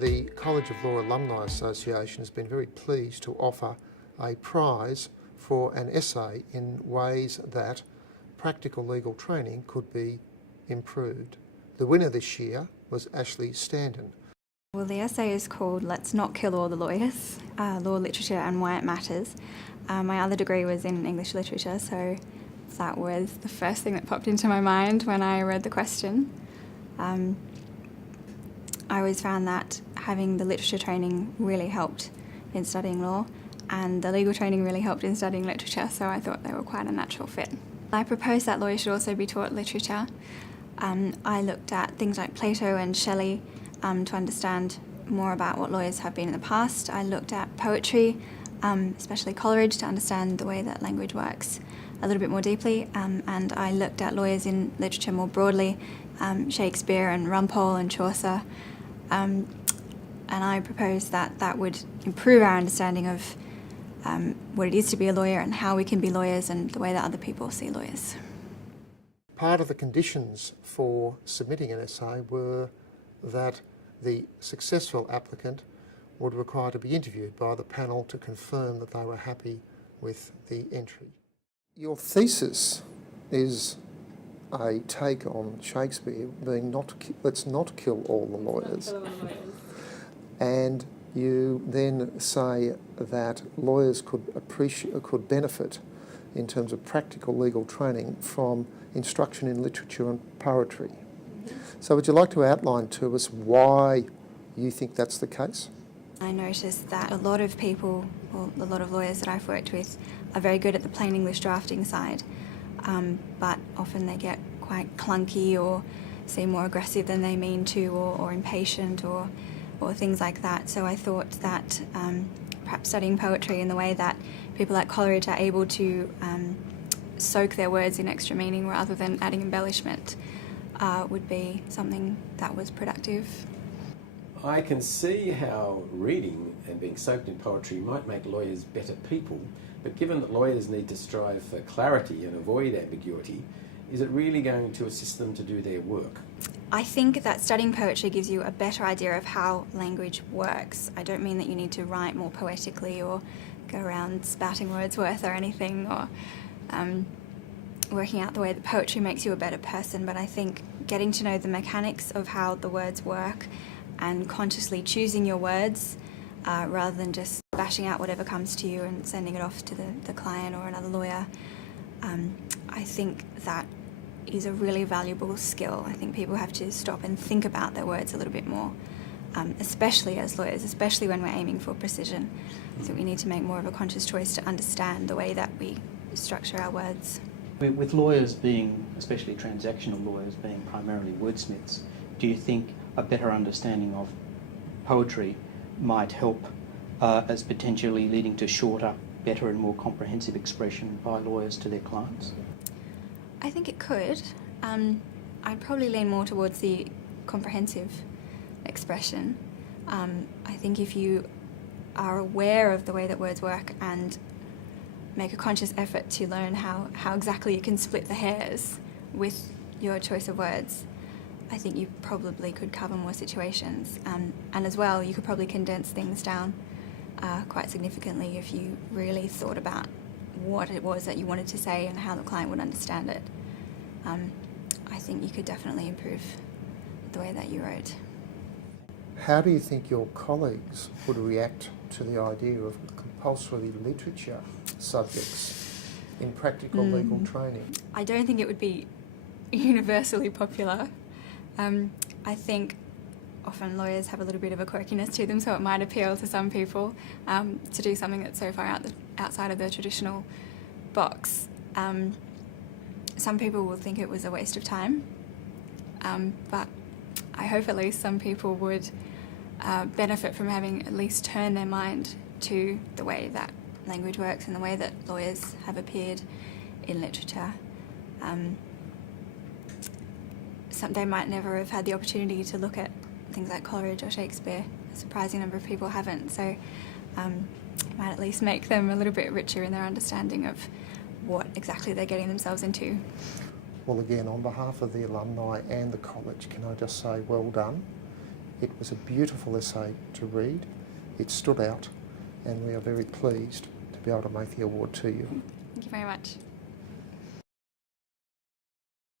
The College of Law Alumni Association has been very pleased to offer a prize for an essay in ways that practical legal training could be improved. The winner this year was Ashleigh Standen. Well, the essay is called Let's Not Kill All the Lawyers, Law, Literature and Why It Matters. My other degree was in English literature, so that was the first thing that popped into my mind when I read the question. I always found that having the literature training really helped in studying law, and the legal training really helped in studying literature, so I thought they were quite a natural fit. I proposed that lawyers should also be taught literature. I looked at things like Plato and Shelley to understand more about what lawyers have been in the past. I looked at poetry, especially Coleridge, to understand the way that language works a little bit more deeply, and I looked at lawyers in literature more broadly, Shakespeare and Rumpole and Chaucer, and I proposed that that would improve our understanding of what it is to be a lawyer and how we can be lawyers and the way that other people see lawyers. Part of the conditions for submitting an essay were that the successful applicant would require to be interviewed by the panel to confirm that they were happy with the entry. Your thesis is a take on Shakespeare being let's not kill all the lawyers. And you then say that lawyers could benefit in terms of practical legal training from instruction in literature and poetry. So would you like to outline to us why you think that's the case? I noticed that a lot of people, or a lot of lawyers that I've worked with, are very good at the plain English drafting side, but often they get quite clunky or seem more aggressive than they mean to, or impatient or things like that. So I thought that perhaps studying poetry in the way that people like Coleridge are able to soak their words in extra meaning rather than adding embellishment would be something that was productive. I can see how reading and being soaked in poetry might make lawyers better people, but given that lawyers need to strive for clarity and avoid ambiguity, is it really going to assist them to do their work? I think that studying poetry gives you a better idea of how language works. I don't mean that you need to write more poetically or go around spouting Wordsworth or anything, or working out the way that poetry makes you a better person, but I think getting to know the mechanics of how the words work and consciously choosing your words rather than just bashing out whatever comes to you and sending it off to the client or another lawyer, I think that is a really valuable skill. I think people have to stop and think about their words a little bit more, especially as lawyers, especially when we're aiming for precision. So we need to make more of a conscious choice to understand the way that we structure our words. With lawyers being, especially transactional lawyers, being primarily wordsmiths, do you think a better understanding of poetry might help as potentially leading to shorter, better and more comprehensive expression by lawyers to their clients? I think it could. I'd probably lean more towards the comprehensive expression. I think if you are aware of the way that words work and make a conscious effort to learn how exactly you can split the hairs with your choice of words, I think you probably could cover more situations. And as well, you could probably condense things down quite significantly if you really thought about what it was that you wanted to say and how the client would understand it. I think you could definitely improve the way that you wrote. How do you think your colleagues would react to the idea of compulsory literature subjects in practical legal training? I don't think it would be universally popular. I think often lawyers have a little bit of a quirkiness to them, so it might appeal to some people to do something that's so far outside of the traditional box. Some people will think it was a waste of time, but I hope at least some people would benefit from having at least turned their mind to the way that language works and the way that lawyers have appeared in literature. They might never have had the opportunity to look at things like Coleridge or Shakespeare. A surprising number of people haven't, so it might at least make them a little bit richer in their understanding of what exactly they're getting themselves into. Well, again, on behalf of the alumni and the college, can I just say well done. It was a beautiful essay to read. It stood out, and we are very pleased to be able to make the award to you. Thank you very much.